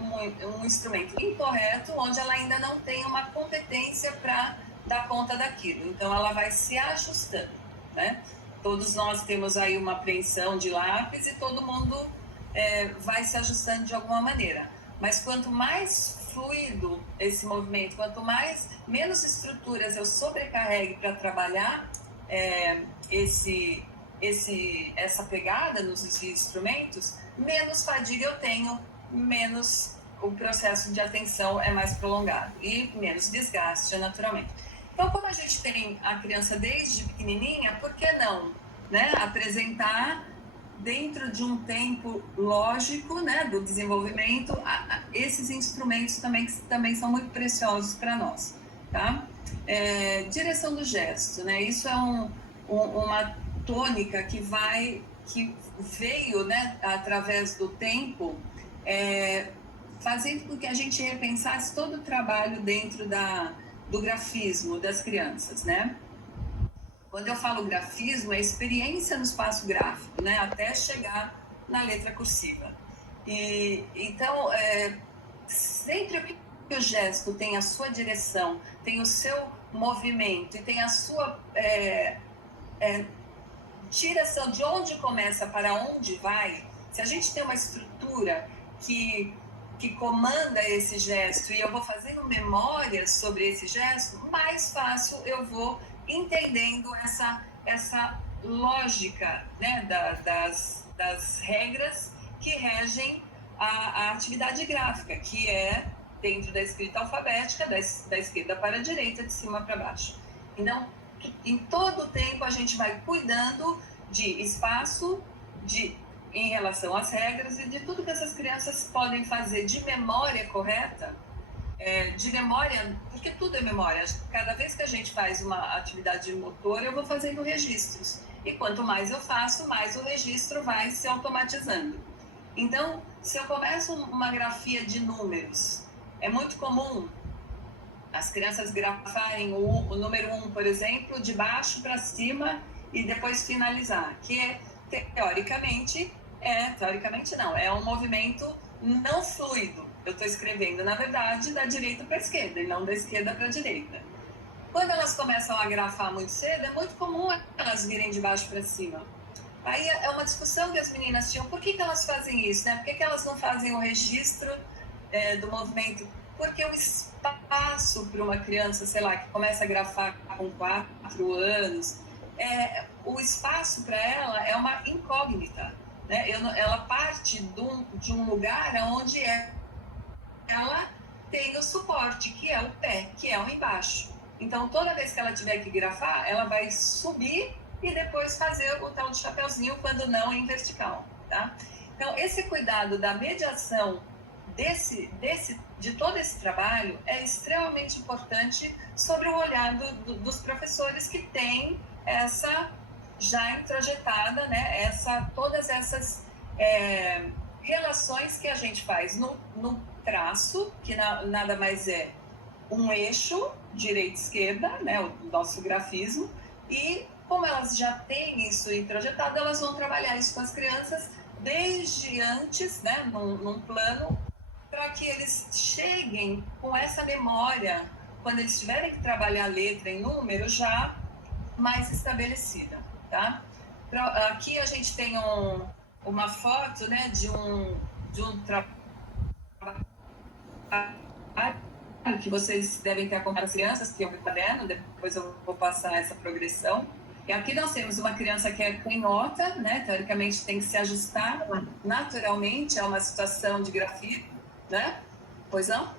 um instrumento incorreto, onde ela ainda não tem uma competência para dar conta daquilo. Então, ela vai se ajustando, né? Todos nós temos aí uma apreensão de lápis e todo mundo vai se ajustando de alguma maneira. Mas quanto mais fluido esse movimento, quanto menos estruturas eu sobrecarregue para trabalhar essa pegada nos instrumentos, menos fadiga eu tenho, menos o processo de atenção é mais prolongado e menos desgaste, naturalmente. Então, como a gente tem a criança desde pequenininha, por que não, né, apresentar dentro de um tempo lógico, né, do desenvolvimento, esses instrumentos também são muito preciosos para nós, tá? Direção do gesto, né? Isso é uma tônica que veio, né, através do tempo, fazendo com que a gente repensasse todo o trabalho dentro do grafismo das crianças, né? Quando eu falo grafismo, é experiência no espaço gráfico, né? Até chegar na letra cursiva. Então, sempre que o gesto tem a sua direção, tem o seu movimento e tem a sua direção de onde começa para onde vai, se a gente tem uma estrutura que comanda esse gesto e eu vou fazendo memórias sobre esse gesto, mais fácil eu vou entendendo essa lógica, né, das regras que regem a atividade gráfica, que é dentro da escrita alfabética, da esquerda para a direita, de cima para baixo. Então, em todo o tempo a gente vai cuidando de espaço, em relação às regras e de tudo que essas crianças podem fazer de memória correta, de memória, porque tudo é memória. Cada vez que a gente faz uma atividade motora, eu vou fazendo registros. E quanto mais eu faço, mais o registro vai se automatizando. Então, se eu começo uma grafia de números, é muito comum as crianças grafarem o número 1, por exemplo, de baixo para cima e depois finalizar, que teoricamente não, é um movimento não fluido. Eu estou escrevendo, na verdade, da direita para a esquerda e não da esquerda para a direita. Quando elas começam a grafar muito cedo, é muito comum elas virem de baixo para cima. Aí é uma discussão que as meninas tinham, por que elas fazem isso, né? Por que elas não fazem o registro do movimento? Porque o espaço para uma criança, sei lá, que começa a grafar com 4 anos, o espaço para ela é uma incógnita, né? Ela parte de um lugar onde ela tem o suporte, que é o pé, que é o embaixo. Então, toda vez que ela tiver que grafar, ela vai subir e depois fazer o tal de chapeuzinho, quando não em vertical, tá? Então, esse cuidado da mediação de todo esse trabalho é extremamente importante sobre o olhar dos professores que têm essa já introjetada, né? Todas essas relações que a gente faz no traço, que nada mais é um eixo direita-esquerda, né? O nosso grafismo, e como elas já têm isso introjetado, elas vão trabalhar isso com as crianças desde antes, né? Num plano, para que eles cheguem com essa memória, quando eles tiverem que trabalhar a letra em número, já mais estabelecida, tá? Aqui a gente tem uma foto, né, de um trabalho que vocês devem ter acompanhado as crianças, que é o caderno, depois eu vou passar essa progressão. E aqui nós temos uma criança que é canhota, né, teoricamente tem que se ajustar naturalmente a uma situação de grafite, né? Pois não?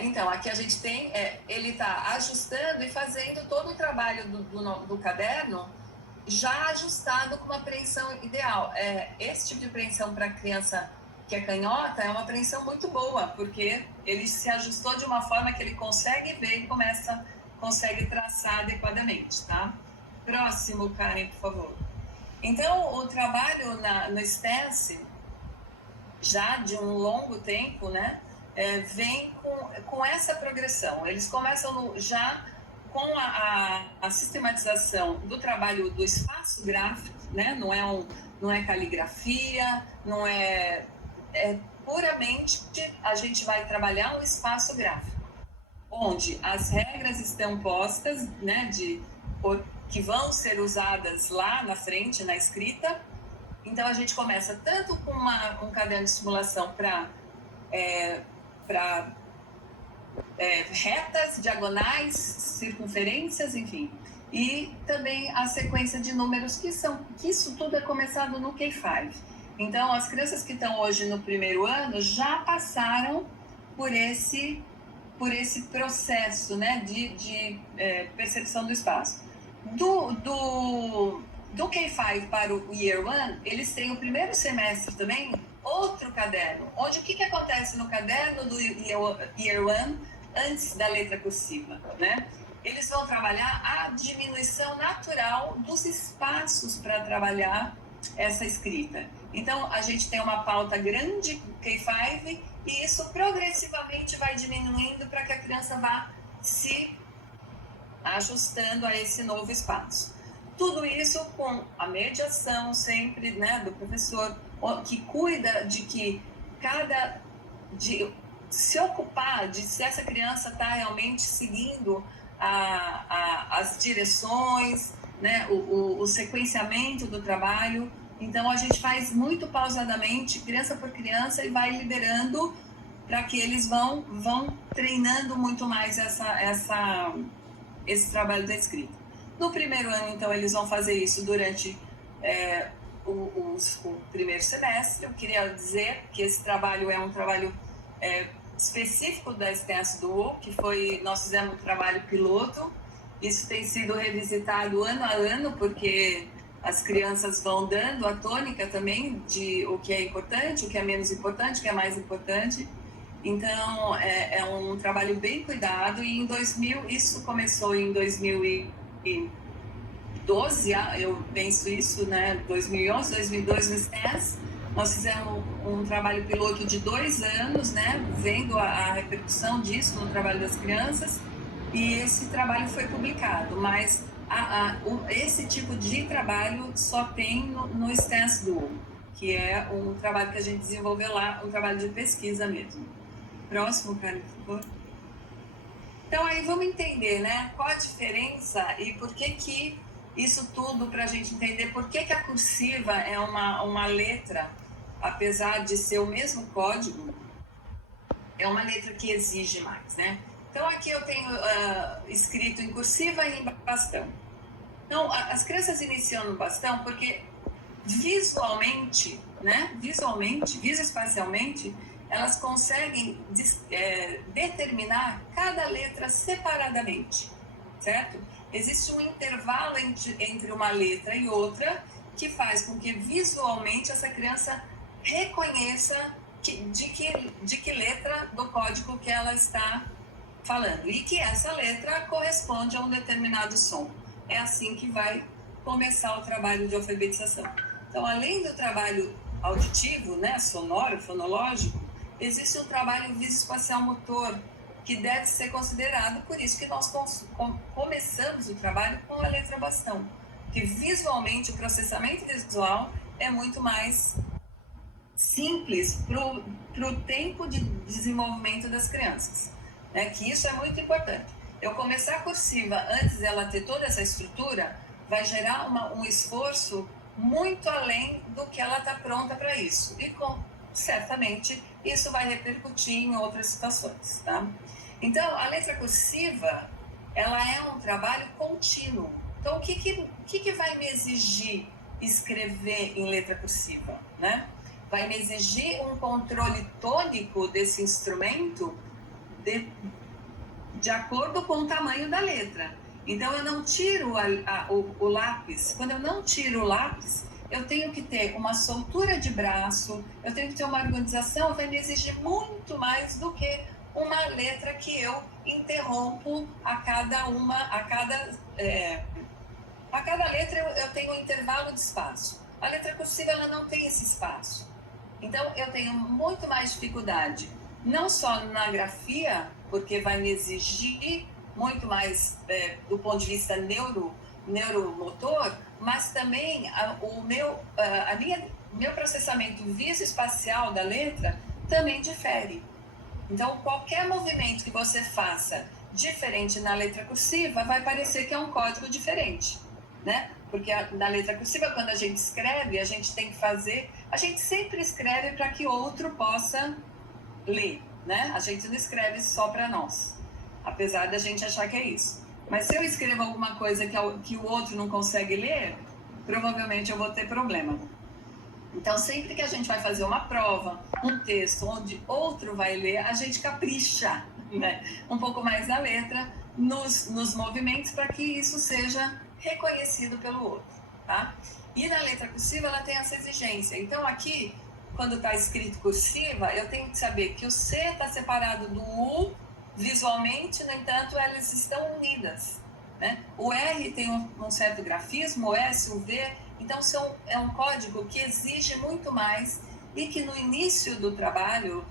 Então, aqui a gente tem, ele está ajustando e fazendo todo o trabalho do caderno já ajustado com uma apreensão ideal. Esse tipo de apreensão para criança que é canhota é uma apreensão muito boa, porque ele se ajustou de uma forma que ele consegue ver e consegue traçar adequadamente, tá? Próximo, Karen, por favor. Então, o trabalho no STENSE, já de um longo tempo, né, vem com essa progressão. Eles começam já com a sistematização do trabalho do espaço gráfico, né, não é não é caligrafia, não é... puramente a gente vai trabalhar um espaço gráfico, onde as regras estão postas, né, que vão ser usadas lá na frente, na escrita. Então, a gente começa tanto com um caderno de simulação para retas, diagonais, circunferências, enfim. E também a sequência de números, que isso tudo é começado no K5. Então, as crianças que estão hoje no primeiro ano já passaram por esse processo, né, de percepção do espaço. Do K5 para o Year One, eles têm o primeiro semestre também outro caderno, onde o que acontece no caderno do Year One antes da letra cursiva, né? Eles vão trabalhar a diminuição natural dos espaços para trabalhar essa escrita. Então, a gente tem uma pauta grande, K5, e isso progressivamente vai diminuindo para que a criança vá se ajustando a esse novo espaço. Tudo isso com a mediação sempre, né, do professor, que cuida de que de se ocupar de se essa criança está realmente seguindo as direções, né, o sequenciamento do trabalho. Então, a gente faz muito pausadamente, criança por criança, e vai liberando para que eles vão treinando muito mais esse trabalho da escrita. No primeiro ano, então, eles vão fazer isso durante o primeiro semestre. Eu queria dizer que esse trabalho é um trabalho específico da Stance Duo, nós fizemos um trabalho piloto. Isso tem sido revisitado ano a ano, porque as crianças vão dando a tônica também de o que é importante, o que é menos importante, o que é mais importante. Então, é um trabalho bem cuidado, e isso começou em 2012, eu penso isso, né? 2011, 2012 no STES. Nós fizemos um trabalho piloto de 2 anos, né? Vendo a repercussão disso no trabalho das crianças, e esse trabalho foi publicado, mas esse tipo de trabalho só tem no STES Duo, que é um trabalho que a gente desenvolveu lá, um trabalho de pesquisa mesmo. Próximo, cara, por favor. Então, aí vamos entender, né, qual a diferença e por que isso tudo, para a gente entender por que a cursiva é uma letra, apesar de ser o mesmo código, é uma letra que exige mais, né? Então, aqui eu tenho escrito em cursiva e em bastão. Então, as crianças iniciam no bastão porque visualmente, né, visoespacialmente, elas conseguem determinar cada letra separadamente, certo? Existe um intervalo entre uma letra e outra que faz com que visualmente essa criança reconheça de que letra do código que ela está falando, e que essa letra corresponde a um determinado som. É assim que vai começar o trabalho de alfabetização. Então, além do trabalho auditivo, né, sonoro, fonológico, existe um trabalho visoespacial motor que deve ser considerado, por isso que nós começamos o trabalho com a letra bastão, que visualmente o processamento visual é muito mais simples para o tempo de desenvolvimento das crianças, né? Que isso é muito importante. Eu começar a cursiva antes dela ter toda essa estrutura vai gerar um esforço muito além do que ela está pronta para isso, e certamente isso vai repercutir em outras situações, tá? Então, a letra cursiva, ela é um trabalho contínuo. Então, o que vai me exigir escrever em letra cursiva, né? Vai me exigir um controle tônico desse instrumento de acordo com o tamanho da letra. Então, eu não tiro o lápis. Quando eu não tiro o lápis, eu tenho que ter uma soltura de braço, eu tenho que ter uma organização, vai me exigir muito mais do que uma letra que eu interrompo a cada letra eu tenho um intervalo de espaço. A letra cursiva, ela não tem esse espaço. Então, eu tenho muito mais dificuldade, não só na grafia, porque vai me exigir muito mais do ponto de vista neuromotor, mas também o meu processamento visoespacial da letra também difere. Então, qualquer movimento que você faça diferente na letra cursiva vai parecer que é um código diferente, né? Porque na letra cursiva, quando a gente escreve, a gente tem que fazer... A gente sempre escreve para que outro possa ler, né? A gente não escreve só para nós, apesar da gente achar que é isso. Mas se eu escrevo alguma coisa que o outro não consegue ler, provavelmente eu vou ter problema. Então, sempre que a gente vai fazer uma prova, um texto onde outro vai ler, a gente capricha, né, um pouco mais na letra, nos movimentos, para que isso seja reconhecido pelo outro, tá? E na letra cursiva, ela tem essa exigência. Então, aqui, quando está escrito cursiva, eu tenho que saber que o C está separado do U visualmente, no entanto, elas estão unidas, né? O R tem um certo grafismo, o S, o V... Então, é um código que exige muito mais e que no início do trabalho,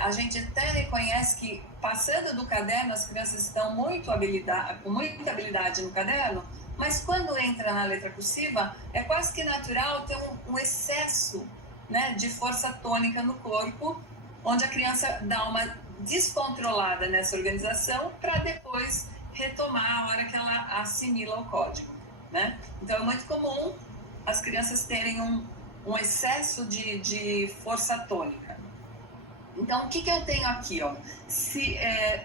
a gente até reconhece que, passando do caderno, as crianças estão com muita habilidade no caderno, mas quando entra na letra cursiva, é quase que natural ter um excesso, né, de força tônica no corpo, onde a criança dá uma descontrolada nessa organização para depois retomar a hora que ela assimila o código, né? Então, é muito comum as crianças terem um excesso de força tônica. Então, o que eu tenho aqui? Ó?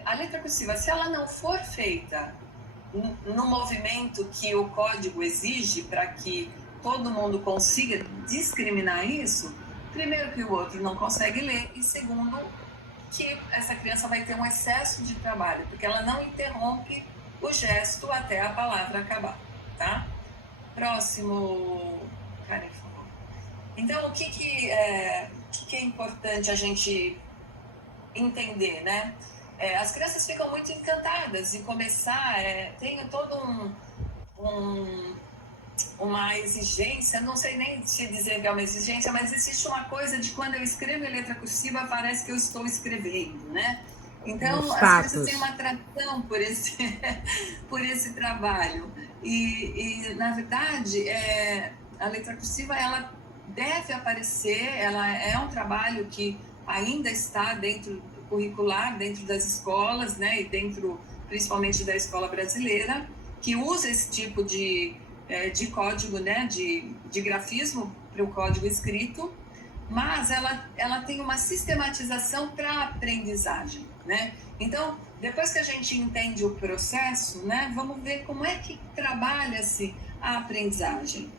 A letra cursiva, se ela não for feita no movimento que o código exige para que todo mundo consiga discriminar isso, primeiro que o outro não consegue ler e segundo que essa criança vai ter um excesso de trabalho, porque ela não interrompe o gesto até a palavra acabar, tá? Próximo, Karen, por favor. Então, o que é importante a gente entender, né? As crianças ficam muito encantadas em começar, tem todo uma exigência, não sei nem te dizer que é uma exigência, mas existe uma coisa de quando eu escrevo em letra cursiva, parece que eu estou escrevendo, né? Então, as crianças têm uma atração por esse trabalho. E, na verdade, a letra cursiva, ela deve aparecer, ela é um trabalho que ainda está dentro do curricular, dentro das escolas, né, e dentro, principalmente, da escola brasileira, que usa esse tipo de código, né, de grafismo para o código escrito, mas ela tem uma sistematização para a aprendizagem, né? Então, depois que a gente entende o processo, né, vamos ver como é que trabalha-se a aprendizagem.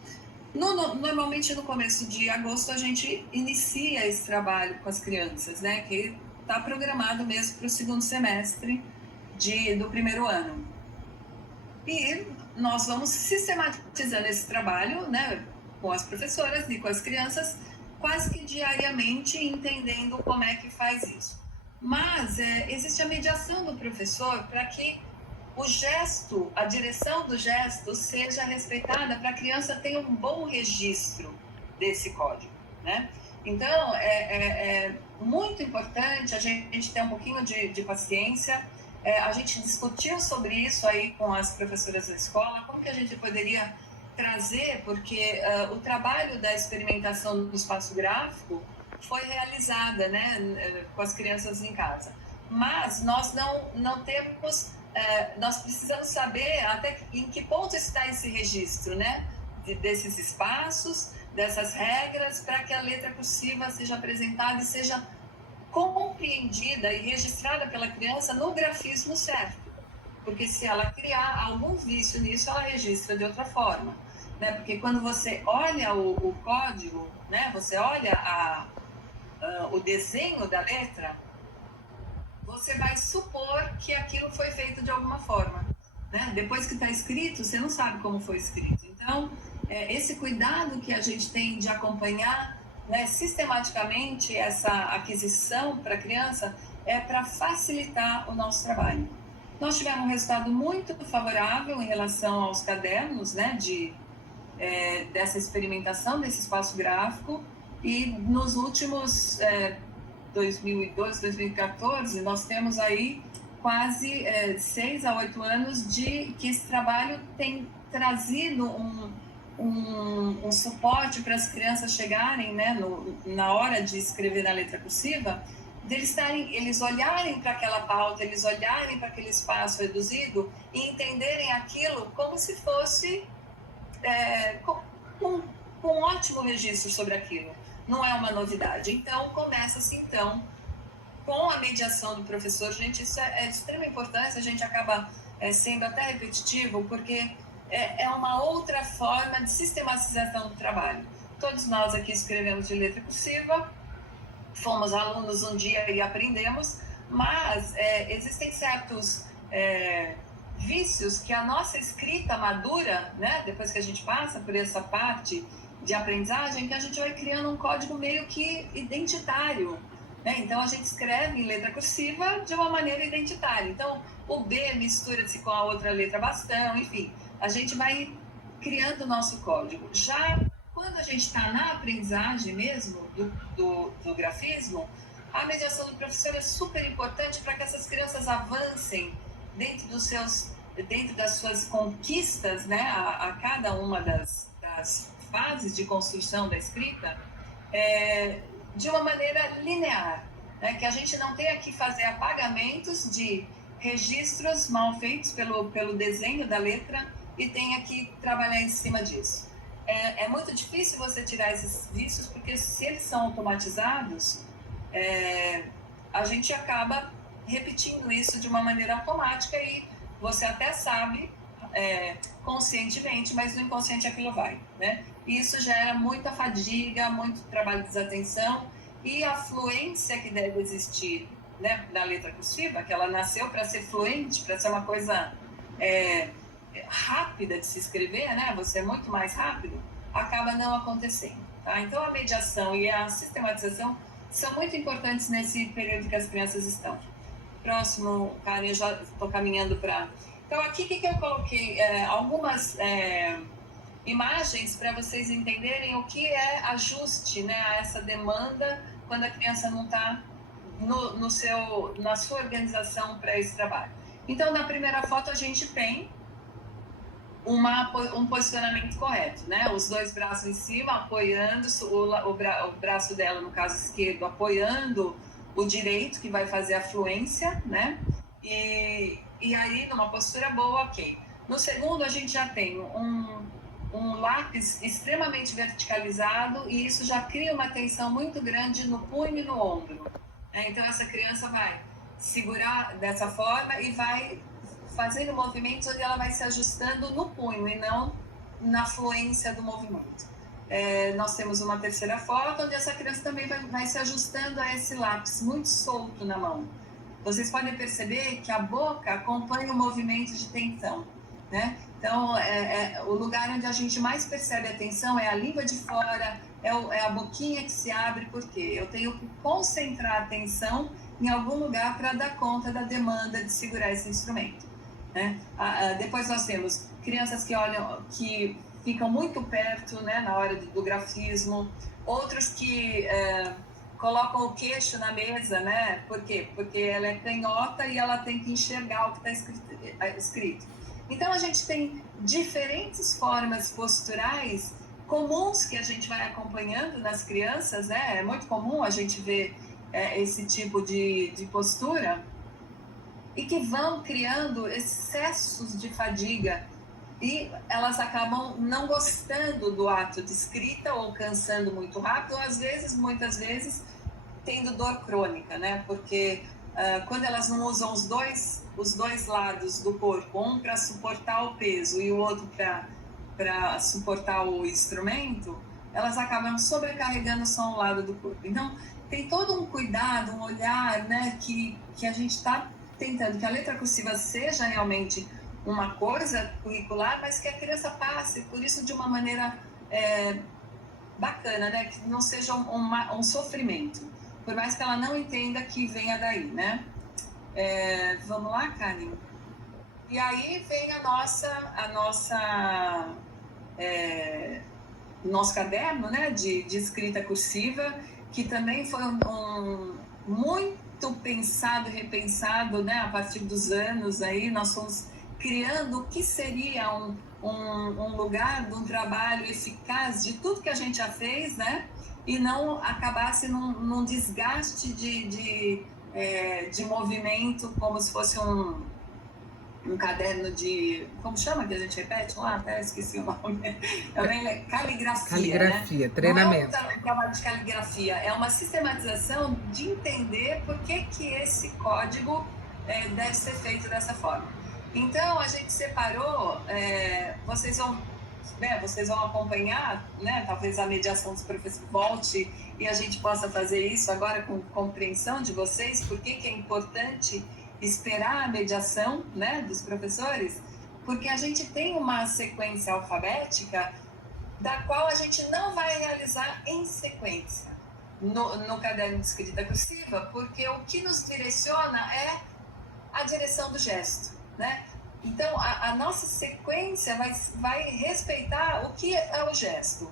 Normalmente, no começo de agosto, a gente inicia esse trabalho com as crianças, né, que está programado mesmo para o segundo semestre do primeiro ano. E nós vamos sistematizando esse trabalho, né, com as professoras e com as crianças, quase que diariamente, entendendo como é que faz isso. Mas existe a mediação do professor para que o gesto, a direção do gesto seja respeitada para a criança ter um bom registro desse código, né? Então, é muito importante a gente ter um pouquinho de paciência. A gente discutiu sobre isso aí com as professoras da escola, como que a gente poderia trazer, porque o trabalho da experimentação do espaço gráfico foi realizada, né, com as crianças em casa. Mas nós não temos, nós precisamos saber até em que ponto está esse registro, né, desses espaços, dessas regras, para que a letra cursiva seja apresentada e seja compreendida e registrada pela criança no grafismo certo. Porque se ela criar algum vício nisso, ela registra de outra forma, né? Porque quando você olha o código, né, você olha o desenho da letra, você vai supor que aquilo foi feito de alguma forma, né? Depois que está escrito, você não sabe como foi escrito. Então, esse cuidado que a gente tem de acompanhar, né, sistematicamente essa aquisição para a criança é para facilitar o nosso trabalho. Nós tivemos um resultado muito favorável em relação aos cadernos, né, dessa experimentação desse espaço gráfico, e nos últimos 2012, 2014, nós temos aí quase 6 a 8 anos que esse trabalho tem trazido um suporte para as crianças chegarem, né, na hora de escrever na letra cursiva, eles olharem para aquela pauta, eles olharem para aquele espaço reduzido e entenderem aquilo como se fosse com um ótimo registro sobre aquilo. Não é uma novidade. Então, começa-se, então, com a mediação do professor. Gente, isso é de extrema importância, a gente acaba sendo até repetitivo, porque é uma outra forma de sistematização do trabalho. Todos nós aqui escrevemos de letra cursiva, fomos alunos um dia e aprendemos, mas existem certos vícios que a nossa escrita madura, né, depois que a gente passa por essa parte de aprendizagem, que a gente vai criando um código meio que identitário, né? Então a gente escreve em letra cursiva de uma maneira identitária. Então o B mistura-se com a outra letra bastão, enfim, a gente vai criando o nosso código. Já quando a gente está na aprendizagem mesmo do grafismo, a mediação do professor é super importante para que essas crianças avancem dentro das suas conquistas, né, a cada uma das fases de construção da escrita, de uma maneira linear, né, que a gente não tenha que fazer apagamentos de registros mal feitos pelo desenho da letra e tenha que trabalhar em cima disso. É muito difícil você tirar esses vícios, porque se eles são automatizados, a gente acaba repetindo isso de uma maneira automática e você até sabe conscientemente, mas no inconsciente aquilo vai, né? E isso gera muita fadiga, muito trabalho de desatenção, e a fluência que deve existir, né, da letra cursiva, que ela nasceu para ser fluente, para ser uma coisa rápida de se escrever, né? Você é muito mais rápido, acaba não acontecendo, tá? Então a mediação e a sistematização são muito importantes nesse período que as crianças estão. Próximo, Karen, eu já estou caminhando para... Então aqui o que eu coloquei? Algumas imagens para vocês entenderem o que é ajuste, né, a essa demanda quando a criança não está na sua organização para esse trabalho. Então na primeira foto a gente tem um posicionamento correto, né? Os dois braços em cima, apoiando o braço dela, no caso esquerdo, apoiando o direito, que vai fazer a fluência, né? E aí, numa postura boa, ok. No segundo, a gente já tem um lápis extremamente verticalizado e isso já cria uma tensão muito grande no punho e no ombro. Então, essa criança vai segurar dessa forma e vai fazendo movimentos onde ela vai se ajustando no punho e não na fluência do movimento. Nós temos uma terceira foto onde essa criança também vai se ajustando a esse lápis muito solto na mão. Vocês podem perceber que a boca acompanha o movimento de tensão, né? Então, o lugar onde a gente mais percebe a tensão é a língua de fora, é a boquinha que se abre, porque eu tenho que concentrar a atenção em algum lugar para dar conta da demanda de segurar esse instrumento, né? Depois nós temos crianças que ficam muito perto, né, na hora do grafismo, outros que colocam o queixo na mesa, né? Por quê? Porque ela é canhota e ela tem que enxergar o que está escrito. Então a gente tem diferentes formas posturais comuns que a gente vai acompanhando nas crianças, né? É muito comum a gente ver esse tipo de postura e que vão criando excessos de fadiga e elas acabam não gostando do ato de escrita ou cansando muito rápido, ou muitas vezes, tendo dor crônica, né? Porque quando elas não usam os dois lados do corpo, um para suportar o peso e o outro para suportar o instrumento, elas acabam sobrecarregando só um lado do corpo. Então, tem todo um cuidado, um olhar, né, que a gente está tentando que a letra cursiva seja realmente uma coisa curricular, mas que a criança passe por isso de uma maneira bacana, né, que não seja um sofrimento, por mais que ela não entenda que venha daí, né? Vamos lá, Karen? E aí vem nosso caderno, né, de escrita cursiva, que também foi muito pensado e repensado, né, a partir dos anos aí. Nós fomos criando o que seria um lugar de um trabalho eficaz de tudo que a gente já fez, né? E não acabasse num desgaste de movimento, como se fosse um caderno de... Como chama que a gente repete lá? Até esqueci o nome. Caligrafia. Caligrafia, né? Treinamento. Não é um trabalho de caligrafia, é uma sistematização de entender por que esse código deve ser feito dessa forma. Então, a gente separou, vocês vão acompanhar, né? Talvez a mediação dos professores volte e a gente possa fazer isso agora com compreensão de vocês, por que é importante esperar a mediação, né, dos professores, porque a gente tem uma sequência alfabética da qual a gente não vai realizar em sequência no caderno de escrita cursiva, porque o que nos direciona é a direção do gesto, né? Então, a nossa sequência vai respeitar o que é o gesto.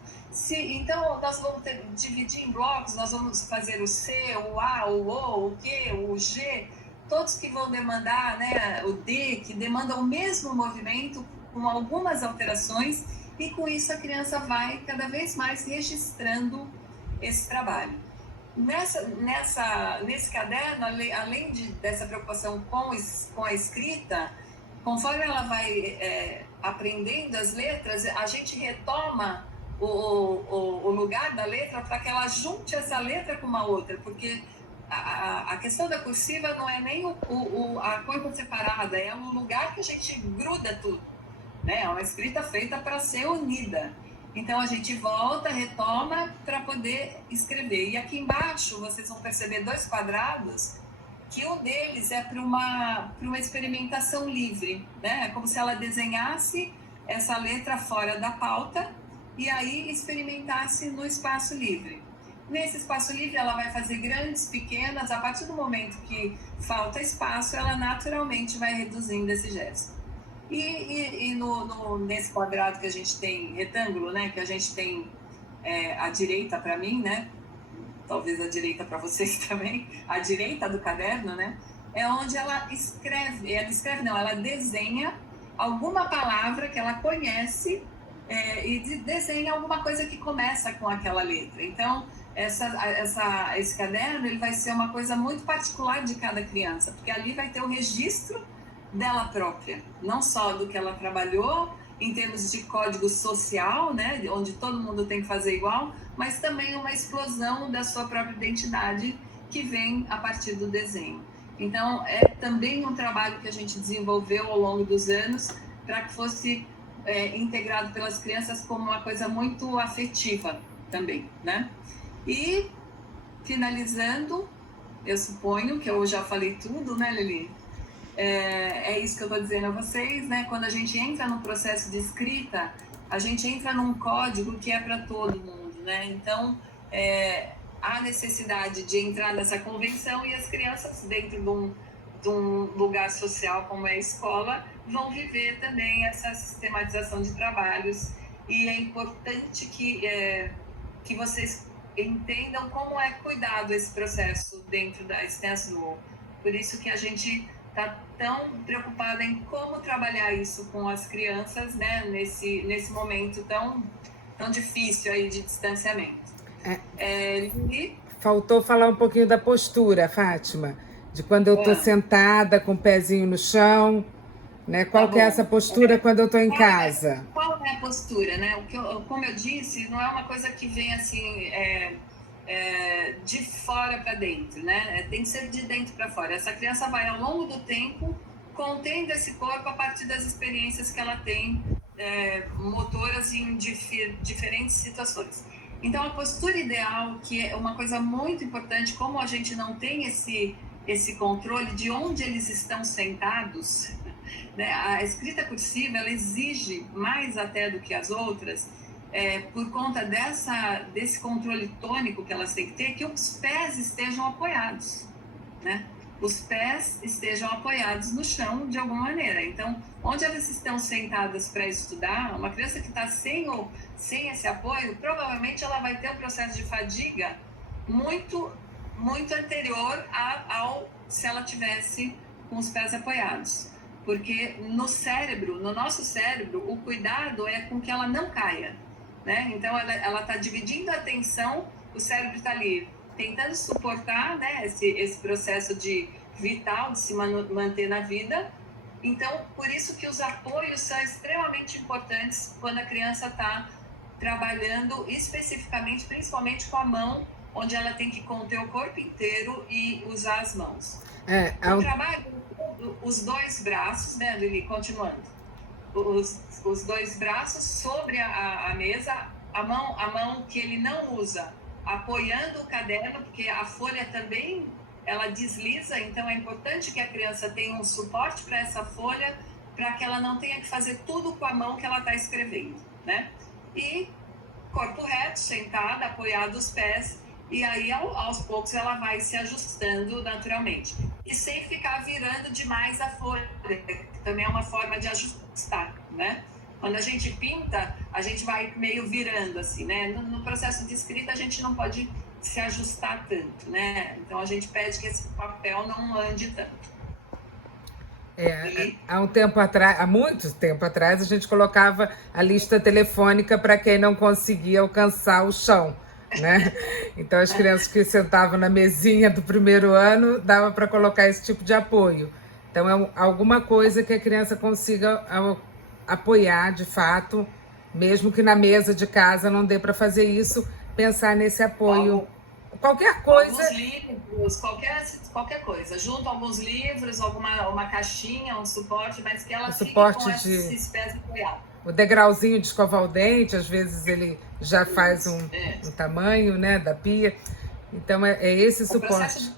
Então, nós vamos dividir em blocos, nós vamos fazer o C, o A, o O, o Q, o G, todos que vão demandar, né, o D, que demandam o mesmo movimento, com algumas alterações, e com isso a criança vai cada vez mais registrando esse trabalho. Nesse caderno, além dessa preocupação com a escrita, conforme ela vai aprendendo as letras, a gente retoma o lugar da letra para que ela junte essa letra com uma outra, porque a questão da cursiva não é nem a coisa separada, é um lugar que a gente gruda tudo, né? É uma escrita feita para ser unida. Então, a gente volta, retoma para poder escrever. E aqui embaixo, vocês vão perceber 2 quadrados, que um deles é para uma experimentação livre, né? É como se ela desenhasse essa letra fora da pauta e aí experimentasse no espaço livre. Nesse espaço livre, ela vai fazer grandes, pequenas, a partir do momento que falta espaço, ela naturalmente vai reduzindo esse gesto. E nesse quadrado que a gente tem, retângulo, né, que a gente tem à direita para mim, né, talvez à direita para vocês também, à direita do caderno, né, é onde ela ela desenha alguma palavra que ela conhece e desenha alguma coisa que começa com aquela letra. Então, esse caderno ele vai ser uma coisa muito particular de cada criança, porque ali vai ter o registro dela própria, não só do que ela trabalhou em termos de código social, né, onde todo mundo tem que fazer igual, mas também uma explosão da sua própria identidade que vem a partir do desenho. Então, é também um trabalho que a gente desenvolveu ao longo dos anos para que fosse integrado pelas crianças como uma coisa muito afetiva também, né? E, finalizando, eu suponho que eu já falei tudo, né, Lili? É isso que eu estou dizendo a vocês, né? Quando a gente entra no processo de escrita, a gente entra num código que é para todo mundo, né? Então, há necessidade de entrar nessa convenção e as crianças, dentro de um lugar social como é a escola, vão viver também essa sistematização de trabalhos. E é importante que vocês entendam como é cuidado esse processo dentro da STEASLU. Por isso que a gente está tão preocupada em como trabalhar isso com as crianças, né, nesse momento tão difícil aí de distanciamento. Faltou falar um pouquinho da postura, Fátima, de quando eu estou sentada com o pezinho no chão, né? Qual que é essa postura quando eu estou em casa? Qual é a postura, né? Como eu disse, não é uma coisa que vem assim de fora para dentro, né? Tem que ser de dentro para fora. Essa criança vai, ao longo do tempo, contendo esse corpo a partir das experiências que ela tem motoras em diferentes situações. Então, a postura ideal, que é uma coisa muito importante, como a gente não tem esse controle de onde eles estão sentados, né? A escrita cursiva, ela exige mais até do que as outras, por conta desse controle tônico que elas têm que ter, que os pés estejam apoiados, né? Os pés estejam apoiados no chão de alguma maneira. Então, onde elas estão sentadas para estudar, uma criança que está sem esse apoio, provavelmente ela vai ter um processo de fadiga muito, muito anterior ao se ela tivesse com os pés apoiados. porque no cérebro, no nosso cérebro, o cuidado é com que ela não caia, né? Então ela está dividindo a atenção, o cérebro está ali tentando suportar, né, esse processo de vital, de se manter na vida. Então, por isso que os apoios são extremamente importantes quando a criança está trabalhando especificamente, principalmente com a mão, onde ela tem que conter o corpo inteiro e usar as mãos. O trabalho, os dois braços, né, Lili, continuando, os dois braços sobre a mesa, a mão que ele não usa, apoiando o caderno, porque a folha também, ela desliza, então é importante que a criança tenha um suporte para essa folha, para que ela não tenha que fazer tudo com a mão que ela está escrevendo, né? E corpo reto, sentada, apoiado os pés, e aí aos poucos ela vai se ajustando naturalmente. E sem ficar virando demais a folha, que também é uma forma de ajustar, né? Quando a gente pinta, a gente vai meio virando assim, né? No processo de escrita, a gente não pode se ajustar tanto, né? Então, a gente pede que esse papel não ande tanto. Há muito tempo atrás, a gente colocava a lista telefônica para quem não conseguia alcançar o chão, né? Então, as crianças que sentavam na mesinha do primeiro ano, dava para colocar esse tipo de apoio. Então, é alguma coisa que a criança consiga apoiar de fato, mesmo que na mesa de casa não dê para fazer isso, pensar nesse apoio. Qualquer coisa. Alguns livros, qualquer coisa. Junto alguns livros, uma caixinha, um suporte, mas que ela fique com esses pés apoiados. O degrauzinho de escovar o dente, às vezes ele já faz um tamanho, né, da pia. Então, é esse suporte.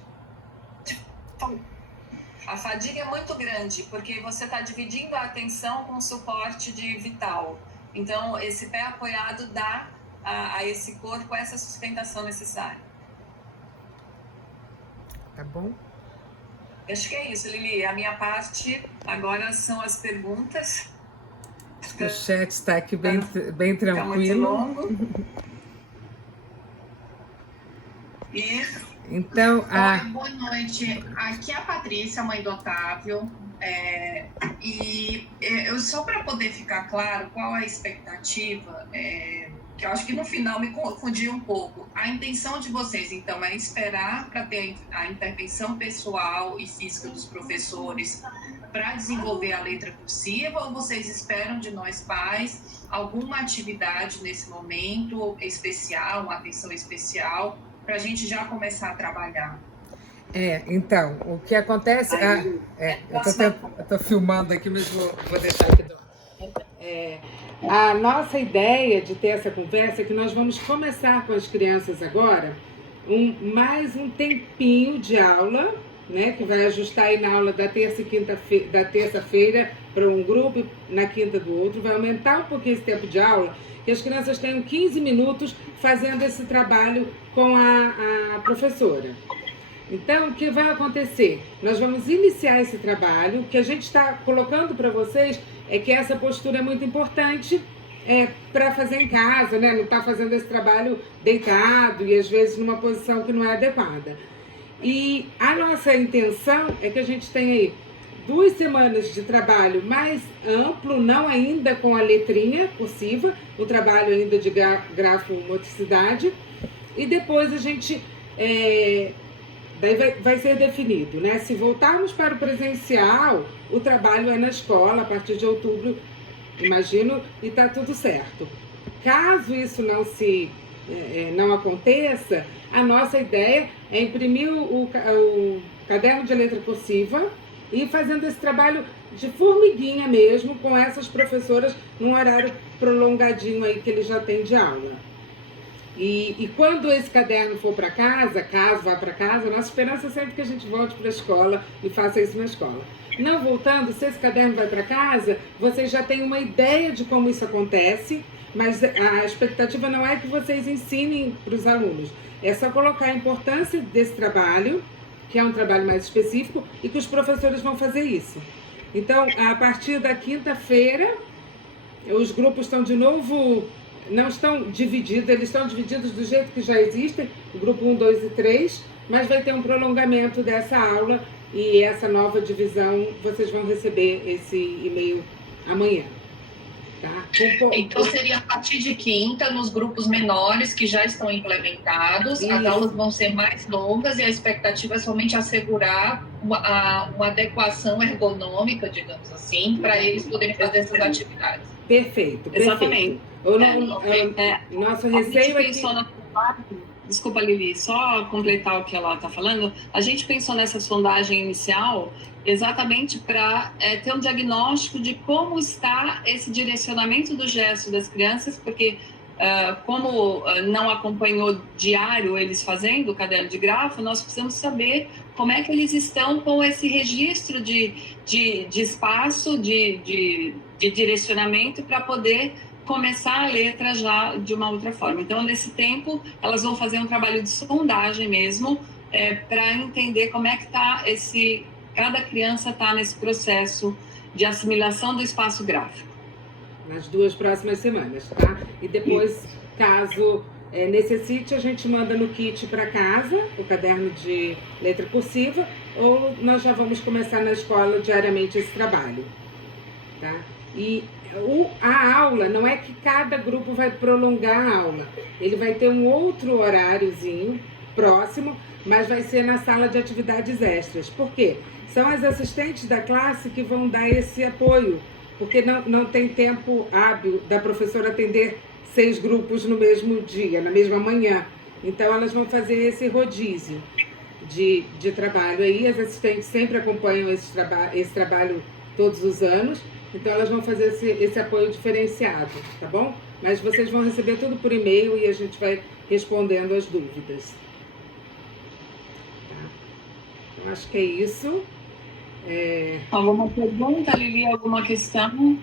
A fadiga é muito grande, porque você está dividindo a atenção com o suporte de vital. Então, esse pé apoiado dá a esse corpo essa sustentação necessária. Tá bom? Acho que é isso, Lili. A minha parte agora são as perguntas. O chat está aqui bem tranquilo. Está muito longo. Isso. Então, Oi, boa noite. Aqui é a Patrícia, mãe do Otávio. Eu só para poder ficar claro qual a expectativa, que eu acho que no final me confundi um pouco. A intenção de vocês, então, é esperar para ter a intervenção pessoal e física dos professores para desenvolver a letra cursiva, ou vocês esperam de nós pais alguma atividade nesse momento especial, uma atenção especial, para a gente já começar a trabalhar? Então, o que acontece... eu estou filmando aqui, mas vou deixar aqui. A nossa ideia de ter essa conversa é que nós vamos começar com as crianças agora mais um tempinho de aula, né, que vai ajustar aí na aula da terça-feira para um grupo e na quinta do outro. Vai aumentar um pouquinho esse tempo de aula, que as crianças tenham 15 minutos fazendo esse trabalho com a professora. Então, o que vai acontecer? Nós vamos iniciar esse trabalho. O que a gente está colocando para vocês é que essa postura é muito importante para fazer em casa, né? Não está fazendo esse trabalho deitado e às vezes numa posição que não é adequada. E a nossa intenção é que a gente tenha aí 2 semanas de trabalho mais amplo, não ainda com a letrinha cursiva, o trabalho ainda de grafomotricidade, e depois a gente... daí vai ser definido, né? Se voltarmos para o presencial, o trabalho é na escola a partir de outubro, imagino, e está tudo certo. Caso isso não aconteça, a nossa ideia é imprimir o caderno de letra cursiva e ir fazendo esse trabalho de formiguinha mesmo, com essas professoras num horário prolongadinho aí que eles já têm de aula. E quando esse caderno for para casa, caso vá para casa, a nossa esperança é sempre que a gente volte para a escola e faça isso na escola. Não voltando, se esse caderno vai para casa, vocês já têm uma ideia de como isso acontece, mas a expectativa não é que vocês ensinem para os alunos. É só colocar a importância desse trabalho, que é um trabalho mais específico, e que os professores vão fazer isso. Então, a partir da quinta-feira, os grupos estão de novo... Não estão divididos, eles estão divididos do jeito que já existem, o grupo 1, 2 e 3, mas vai ter um prolongamento dessa aula e essa nova divisão, vocês vão receber esse e-mail amanhã. Tá? Então seria a partir de quinta, nos grupos menores que já estão implementados, as aulas vão ser mais longas e a expectativa é somente assegurar uma adequação ergonômica, digamos assim, para eles poderem fazer essas atividades. Perfeito, Exatamente. Nosso receio é que... Desculpa, Lili, só completar o que ela está falando. A gente pensou nessa sondagem inicial exatamente para ter um diagnóstico de como está esse direcionamento do gesto das crianças, porque como não acompanhou diário eles fazendo o caderno de grafo, nós precisamos saber como é que eles estão com esse registro de espaço, de direcionamento para poder começar a letra já de uma outra forma. Então, nesse tempo, elas vão fazer um trabalho de sondagem mesmo, para entender como é que está cada criança está nesse processo de assimilação do espaço gráfico. Nas 2 próximas semanas, tá? E depois, caso necessite, a gente manda no kit para casa, o caderno de letra cursiva, ou nós já vamos começar na escola diariamente esse trabalho, tá? E a aula, não é que cada grupo vai prolongar a aula, ele vai ter um outro horáriozinho próximo, mas vai ser na sala de atividades extras. Por quê? São as assistentes da classe que vão dar esse apoio, porque não tem tempo hábil da professora atender 6 grupos no mesmo dia, na mesma manhã. Então, elas vão fazer esse rodízio de trabalho aí. As assistentes sempre acompanham esse trabalho todos os anos, então elas vão fazer esse apoio diferenciado, tá bom? Mas vocês vão receber tudo por e-mail e a gente vai respondendo as dúvidas. Tá? Então, acho que é isso. Alguma pergunta, Lili? Alguma questão?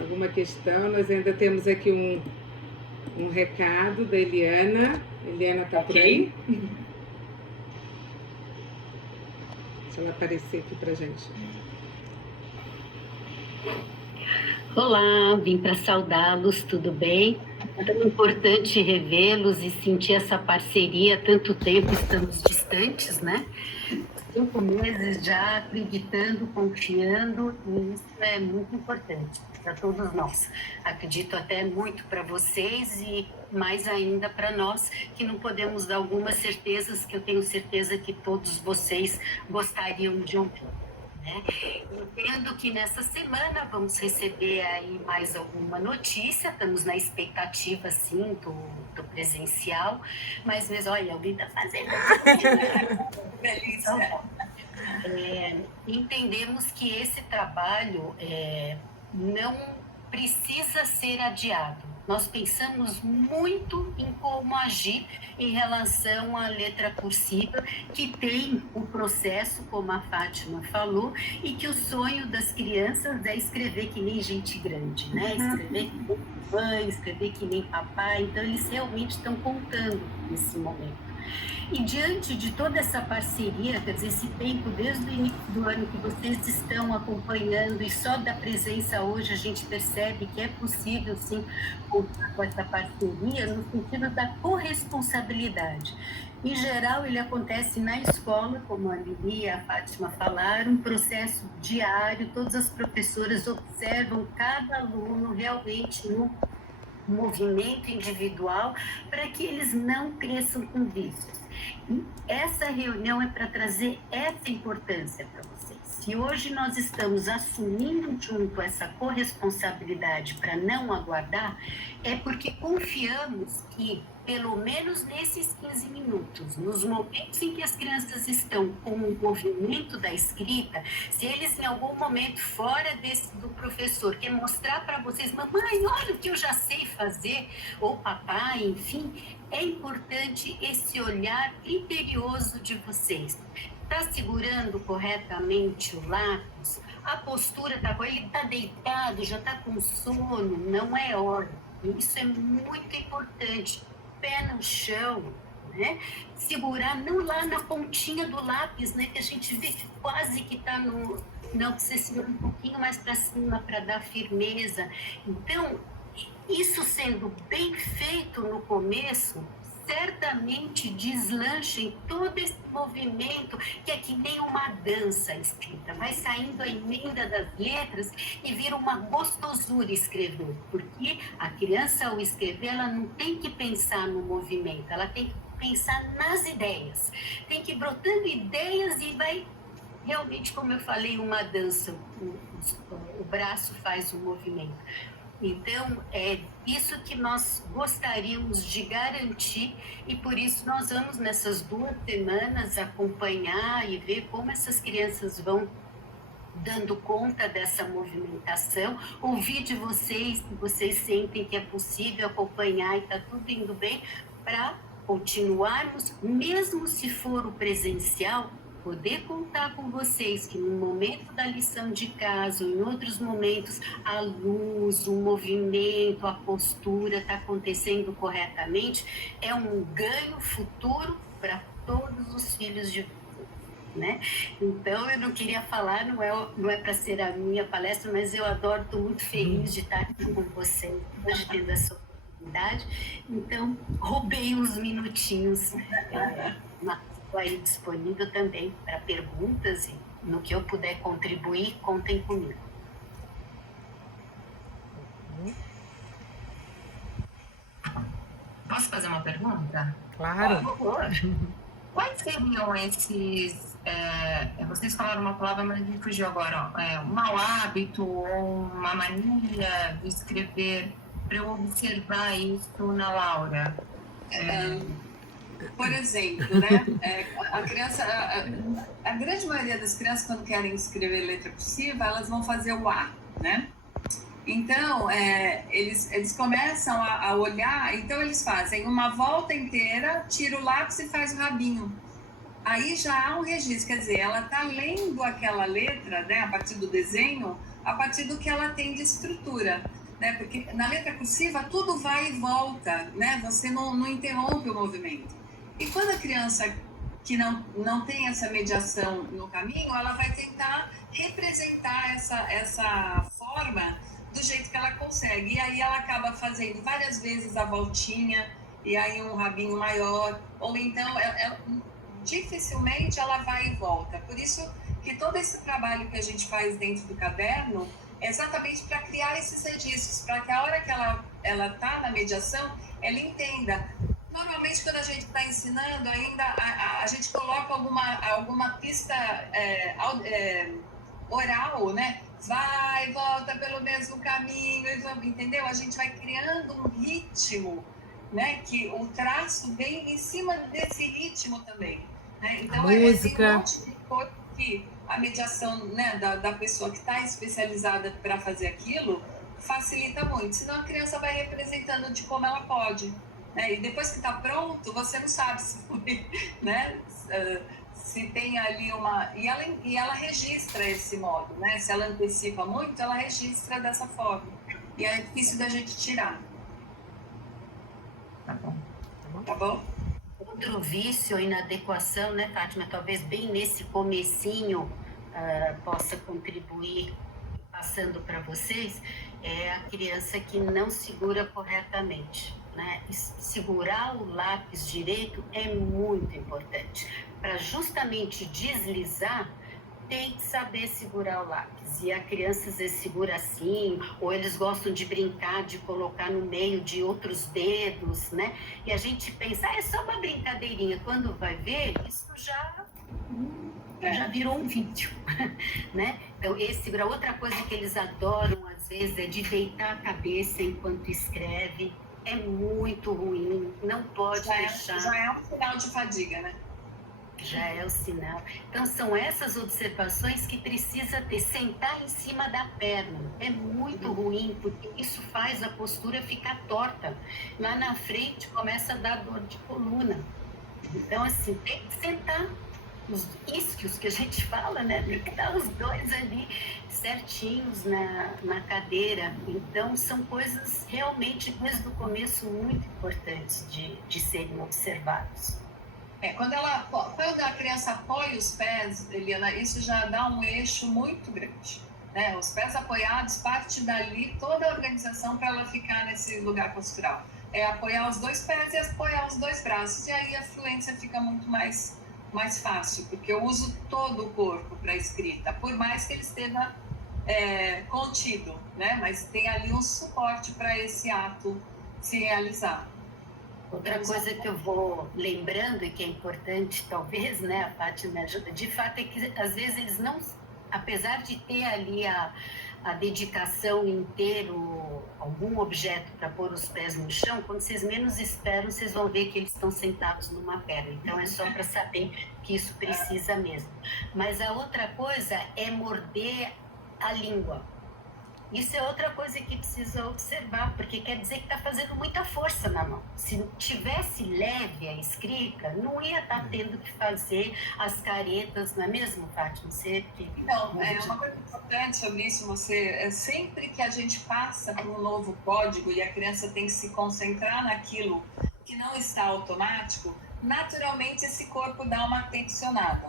Alguma questão? Nós ainda temos aqui um recado da Eliana. Eliana está por aí? Deixa ela aparecer aqui para gente. Olá, vim para saudá-los, tudo bem? É tão importante revê-los e sentir essa parceria. Há tanto tempo estamos distantes, né? 5 meses já acreditando, confiando, e isso é muito importante para todos nós. Acredito até muito para vocês e mais ainda para nós, que não podemos dar algumas certezas que eu tenho certeza que todos vocês gostariam de ouvir. Entendo que nessa semana vamos receber aí mais alguma notícia, estamos na expectativa, sim, do presencial, mas olha, alguém está fazendo delícia. Entendemos que esse trabalho não precisa ser adiado. Nós pensamos muito em como agir em relação à letra cursiva, que tem o processo, como a Fátima falou, e que o sonho das crianças é escrever que nem gente grande, né? Escrever que nem mãe, escrever que nem papai. Então, eles realmente estão contando nesse momento. E diante de toda essa parceria, quer dizer, esse tempo desde o início do ano que vocês estão acompanhando, e só da presença hoje a gente percebe que é possível, sim, contar com essa parceria no sentido da corresponsabilidade. Em geral, ele acontece na escola, como a Lili e a Fátima falaram, um processo diário, todas as professoras observam cada aluno realmente no movimento individual para que eles não cresçam com vícios. E essa reunião é para trazer essa importância para vocês. Se hoje nós estamos assumindo junto essa corresponsabilidade para não aguardar, é porque confiamos que, pelo menos nesses 15 minutos, nos momentos em que as crianças estão com o movimento da escrita, se eles em algum momento fora do professor quer mostrar para vocês, mamãe, olha o que eu já sei fazer, ou papai, enfim, é importante esse olhar criterioso de vocês. Está segurando corretamente o lápis? A postura está boa? Ele está deitado, já está com sono? Não é hora. Isso é muito importante. Pé no chão, né? Segurar não lá na pontinha do lápis, né? Que a gente vê que quase que está no... Não, você segura um pouquinho mais para cima para dar firmeza. Então, isso sendo bem feito no começo, certamente deslancha em todo esse movimento que é que nem uma dança escrita. Vai saindo a emenda das letras e vira uma gostosura escrever, porque a criança, ao escrever, ela não tem que pensar no movimento, ela tem que pensar nas ideias. Tem que ir brotando ideias e vai, realmente, como eu falei, uma dança. O braço faz o movimento. Então, é isso que nós gostaríamos de garantir e por isso nós vamos nessas 2 semanas acompanhar e ver como essas crianças vão dando conta dessa movimentação, ouvir de vocês, que vocês sentem que é possível acompanhar e está tudo indo bem, para continuarmos, mesmo se for o presencial, poder contar com vocês que no momento da lição de casa ou em outros momentos a luz, o movimento, a postura está acontecendo corretamente, é um ganho futuro para todos os filhos de vocês, né? Então eu não queria falar, não é para ser a minha palestra, mas eu adoro, estou muito feliz de estar aqui com vocês, hoje tendo essa oportunidade. Então roubei uns minutinhos aí disponível também para perguntas e no que eu puder contribuir, contem comigo. Posso fazer uma pergunta? Claro. Por favor. Quais seriam esses... vocês falaram uma palavra, mas me fugiu agora. Um mau hábito ou uma mania de escrever, para eu observar isso na Laura? Por exemplo, né? A criança, a grande maioria das crianças, quando querem escrever letra cursiva, elas vão fazer o A, né? Então, eles começam a olhar, então eles fazem uma volta inteira, tira o lápis e faz o rabinho. Aí já há um registro, quer dizer, ela está lendo aquela letra, né, a partir do desenho, a partir do que ela tem de estrutura. Né? Porque na letra cursiva tudo vai e volta, né? Você não interrompe o movimento. E quando a criança que não tem essa mediação no caminho, ela vai tentar representar essa forma do jeito que ela consegue. E aí ela acaba fazendo várias vezes a voltinha, e aí um rabinho maior, ou então dificilmente ela vai e volta. Por isso que todo esse trabalho que a gente faz dentro do caderno é exatamente para criar esses registros, para que a hora que ela está na mediação, ela entenda. Normalmente, quando a gente está ensinando, ainda a gente coloca alguma pista oral, né? Vai, volta pelo mesmo caminho, entendeu? A gente vai criando um ritmo, né? Que o traço vem em cima desse ritmo também. Né? Então, música. Tem um monte de coisa que a mediação, né, da pessoa que está especializada para fazer aquilo facilita muito. Senão a criança vai representando de como ela pode. Né? E depois que está pronto, você não sabe se foi, né? Se tem ali uma... E ela registra esse modo, né? Se ela antecipa muito, ela registra dessa forma. E é difícil da gente tirar. Tá bom. Tá bom? Outro vício ou inadequação, né, Fátima? Talvez bem nesse comecinho possa contribuir, passando para vocês, é a criança que não segura corretamente. Né? Segurar o lápis direito é muito importante. Para justamente deslizar, tem que saber segurar o lápis. E a criança às vezes segura assim, ou eles gostam de brincar, de colocar no meio de outros dedos, né? E a gente pensa, é só uma brincadeirinha. Quando vai ver, isso já virou um vídeo, né? Então, outra coisa que eles adoram, às vezes, é de deitar a cabeça enquanto escreve. É muito ruim, não pode deixar. Já é um sinal de fadiga, né? Já é o sinal. Então, são essas observações que precisa ter. Sentar em cima da perna é muito ruim, porque isso faz a postura ficar torta. Lá na frente começa a dar dor de coluna. Então, assim, tem que sentar. Os isquios que a gente fala, né? Tem que dar os dois ali certinhos na cadeira. Então, são coisas realmente, desde o começo, muito importantes de serem observados. Quando a criança apoia os pés, Eliana, isso já dá um eixo muito grande. Né? Os pés apoiados, parte dali toda a organização para ela ficar nesse lugar postural. é apoiar os dois pés e apoiar os dois braços. E aí a fluência fica muito mais fácil, porque eu uso todo o corpo para a escrita, por mais que ele esteja contido, né? Mas tem ali um suporte para esse ato se realizar. Outra coisa que eu vou lembrando e que é importante, talvez, né, a Paty me ajuda, de fato é que às vezes eles não, apesar de ter ali a dedicação em ter algum objeto para pôr os pés no chão, quando vocês menos esperam, vocês vão ver que eles estão sentados numa pedra. Então é só para saber que isso precisa mesmo. Mas a outra coisa é morder a língua. Isso é outra coisa que precisa observar, porque quer dizer que está fazendo muita força na mão. Se tivesse leve a escrita, não ia estar tendo que fazer as caretas, não é mesmo, Fátima? Então, uma coisa importante sobre isso, sempre que a gente passa por um novo código e a criança tem que se concentrar naquilo que não está automático, naturalmente esse corpo dá uma tensionada.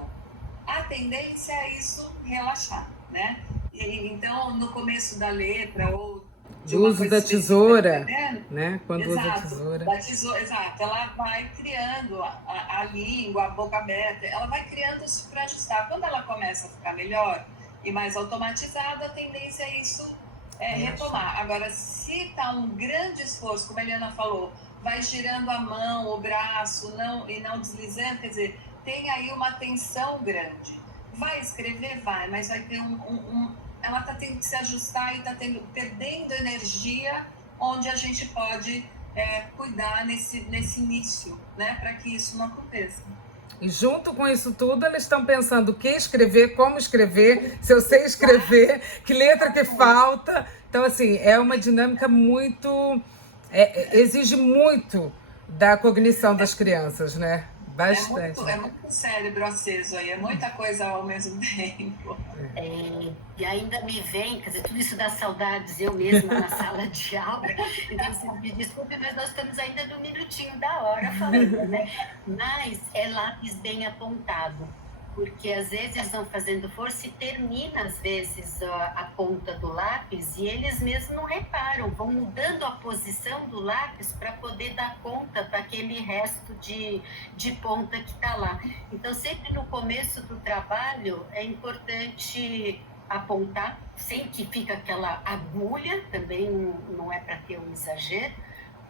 A tendência é isso relaxar, né? Então, no começo da letra ou de o uso da tesoura, né? Quando usa a tesoura. Exato, ela vai criando a língua, a boca aberta, ela vai criando isso para ajustar. Quando ela começa a ficar melhor e mais automatizada, a tendência é isso retomar. Agora, se está um grande esforço, como a Eliana falou, vai girando a mão, o braço, e não deslizando, quer dizer, tem aí uma tensão grande. Vai escrever? Vai, mas vai ter ela está tendo que se ajustar e está perdendo energia, onde a gente pode cuidar nesse início, né, para que isso não aconteça. E junto com isso tudo, eles estão pensando o que escrever, como escrever, se eu sei escrever, que letra que falta. Então, assim, é uma dinâmica muito... exige muito da cognição das crianças, né? Bastante. É muito cérebro aceso aí, é muita coisa ao mesmo tempo. E ainda me vem, quer dizer, tudo isso dá saudades, eu mesma na sala de aula. Então, vocês me desculpem, mas nós estamos ainda no minutinho da hora falando, né? Mas é lápis bem apontado, porque às vezes eles vão fazendo força e termina, às vezes, a ponta do lápis e eles mesmos não reparam, vão mudando a posição do lápis para poder dar conta daquele resto de ponta que está lá. Então, sempre no começo do trabalho, é importante apontar, sem que fique aquela agulha, também não é para ter um exagero,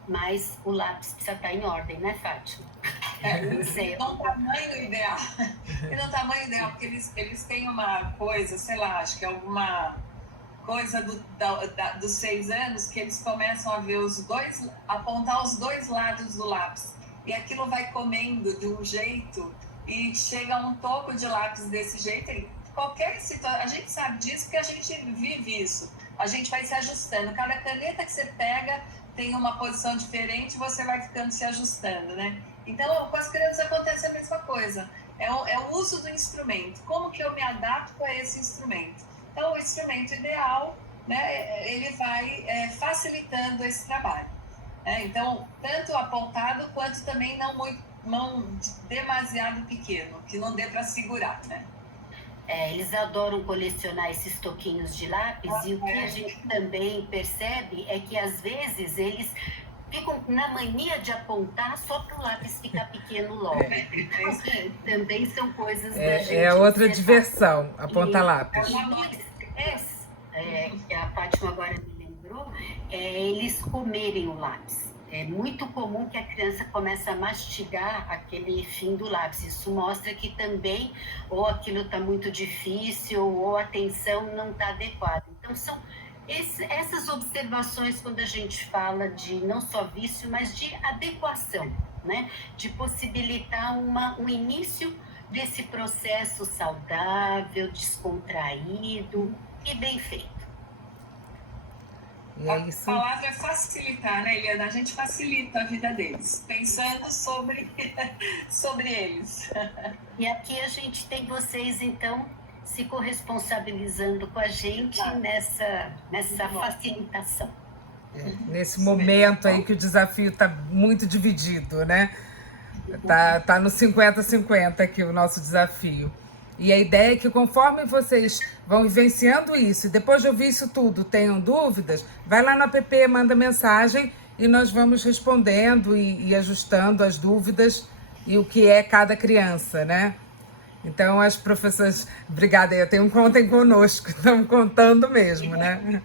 mas o lápis precisa estar em ordem, né, Fátima? No tamanho ideal. E no tamanho ideal, porque eles têm uma coisa, sei lá, acho que é alguma coisa dos 6 anos, que eles começam a ver apontar os dois lados do lápis. E aquilo vai comendo de um jeito e chega a um toco de lápis desse jeito. E qualquer situação, a gente sabe disso porque a gente vive isso. A gente vai se ajustando. Cada caneta que você pega tem uma posição diferente, você vai ficando se ajustando, né? Então, com as crianças acontece a mesma coisa. É o uso do instrumento. Como que eu me adapto a esse instrumento? Então, o instrumento ideal, né, ele vai facilitando esse trabalho. Então, tanto apontado, quanto também não demasiado pequeno, que não dê para segurar, né? Eles adoram colecionar esses toquinhos de lápis e o que a gente também percebe é que às vezes eles ficam na mania de apontar só para o lápis ficar pequeno logo. Então, também são coisas da gente... É outra diversão, apontar lápis. Que a Fátima agora me lembrou, eles comerem o lápis. É muito comum que a criança comece a mastigar aquele fim do lápis. Isso mostra que também ou aquilo está muito difícil ou a atenção não está adequada. Então, são essas observações quando a gente fala de não só vício, mas de adequação, né? De possibilitar um início desse processo saudável, descontraído e bem feito. E é isso. A palavra é facilitar, né, Eliana? A gente facilita a vida deles, pensando sobre eles. E aqui a gente tem vocês, então, se corresponsabilizando com a gente nessa facilitação. Nesse momento aí que o desafio está muito dividido, né? Tá no 50-50 aqui o nosso desafio. E a ideia é que conforme vocês vão vivenciando isso, e depois de ouvir isso tudo, tenham dúvidas, vai lá no app, manda mensagem e nós vamos respondendo e ajustando as dúvidas e o que é cada criança, né? Então, as professoras... Obrigada, eu tenho contem conosco, estamos contando mesmo, né?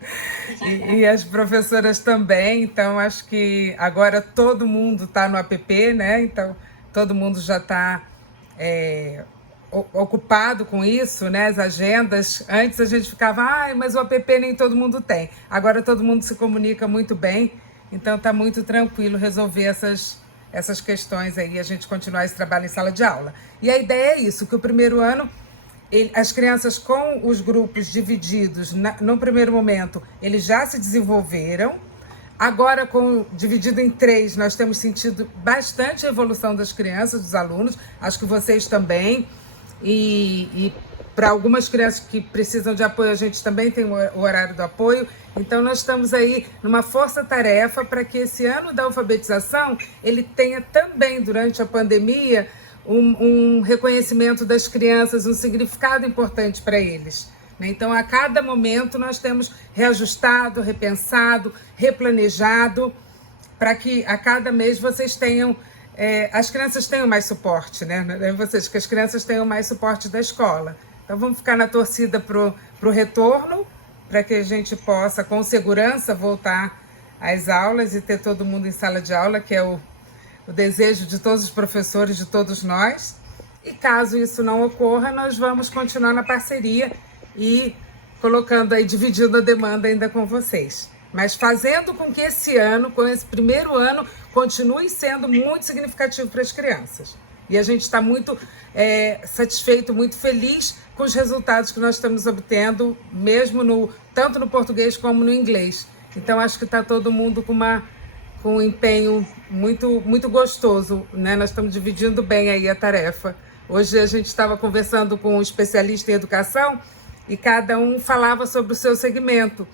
E as professoras também, então acho que agora todo mundo está no app, né? Então, todo mundo já está ocupado com isso, né? As agendas. Antes a gente ficava, mas o app nem todo mundo tem. Agora todo mundo se comunica muito bem, então está muito tranquilo resolver essas questões aí, a gente continuar esse trabalho em sala de aula. E a ideia é isso, que o primeiro ano, as crianças com os grupos divididos, no primeiro momento, eles já se desenvolveram. Agora, dividido em 3, nós temos sentido bastante a evolução das crianças, dos alunos, acho que vocês também. E para algumas crianças que precisam de apoio, a gente também tem o horário do apoio. Então, nós estamos aí numa força-tarefa para que esse ano da alfabetização, ele tenha também, durante a pandemia, um reconhecimento das crianças, um significado importante para eles. Então, a cada momento, nós temos reajustado, repensado, replanejado, para que a cada mês vocês tenham... as crianças tenham mais suporte, né? Que as crianças tenham mais suporte da escola. Então, vamos ficar na torcida para o retorno, para que a gente possa, com segurança, voltar às aulas e ter todo mundo em sala de aula, que é o desejo de todos os professores, de todos nós. E caso isso não ocorra, nós vamos continuar na parceria e colocando aí, dividindo a demanda ainda com vocês. Mas fazendo com que esse ano, com esse primeiro ano, continue sendo muito significativo para as crianças. E a gente está muito satisfeito, muito feliz com os resultados que nós estamos obtendo, mesmo tanto no português como no inglês. Então, acho que está todo mundo com um empenho muito, muito gostoso, né? Nós estamos dividindo bem aí a tarefa. Hoje a gente estava conversando com um especialista em educação e cada um falava sobre o seu segmento.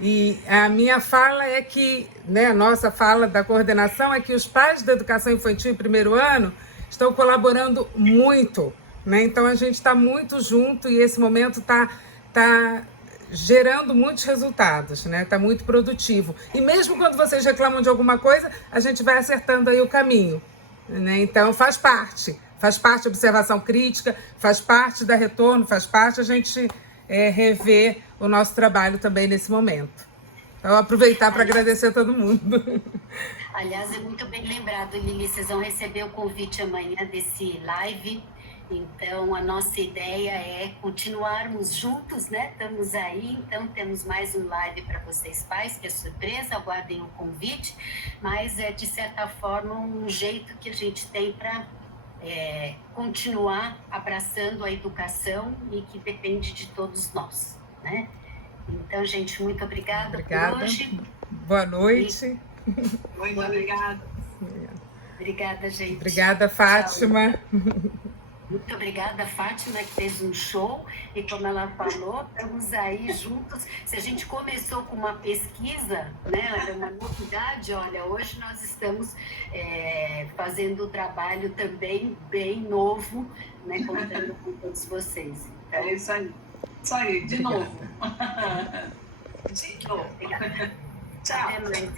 E a minha fala é que, né, a nossa fala da coordenação é que os pais da educação infantil em primeiro ano estão colaborando muito, né? Então a gente está muito junto e esse momento está gerando muitos resultados, né? Está muito produtivo. E mesmo quando vocês reclamam de alguma coisa, a gente vai acertando aí o caminho, né? Então faz parte a observação crítica, faz parte da retorno, faz parte a gente rever o nosso trabalho também nesse momento. Então, aproveitar para agradecer a todo mundo. Aliás, é muito bem lembrado, Lili, vocês vão receber o convite amanhã desse live. Então, a nossa ideia é continuarmos juntos, né? Estamos aí, então temos mais um live para vocês pais, que é surpresa, aguardem o convite, mas é, de certa forma, um jeito que a gente tem para continuar abraçando a educação e que depende de todos nós, né? Então, gente, muito obrigada por hoje. Boa noite. Muito obrigada. Obrigada, gente. Obrigada, Fátima. Tchau. Muito obrigada, Fátima, que fez um show. E como ela falou, estamos aí juntos. Se a gente começou com uma pesquisa, né, olha, uma novidade, olha, hoje nós estamos fazendo um trabalho também bem novo, né, contando com todos vocês. Então, É isso aí, de novo. De novo. obrigada. Tchau. Até mais.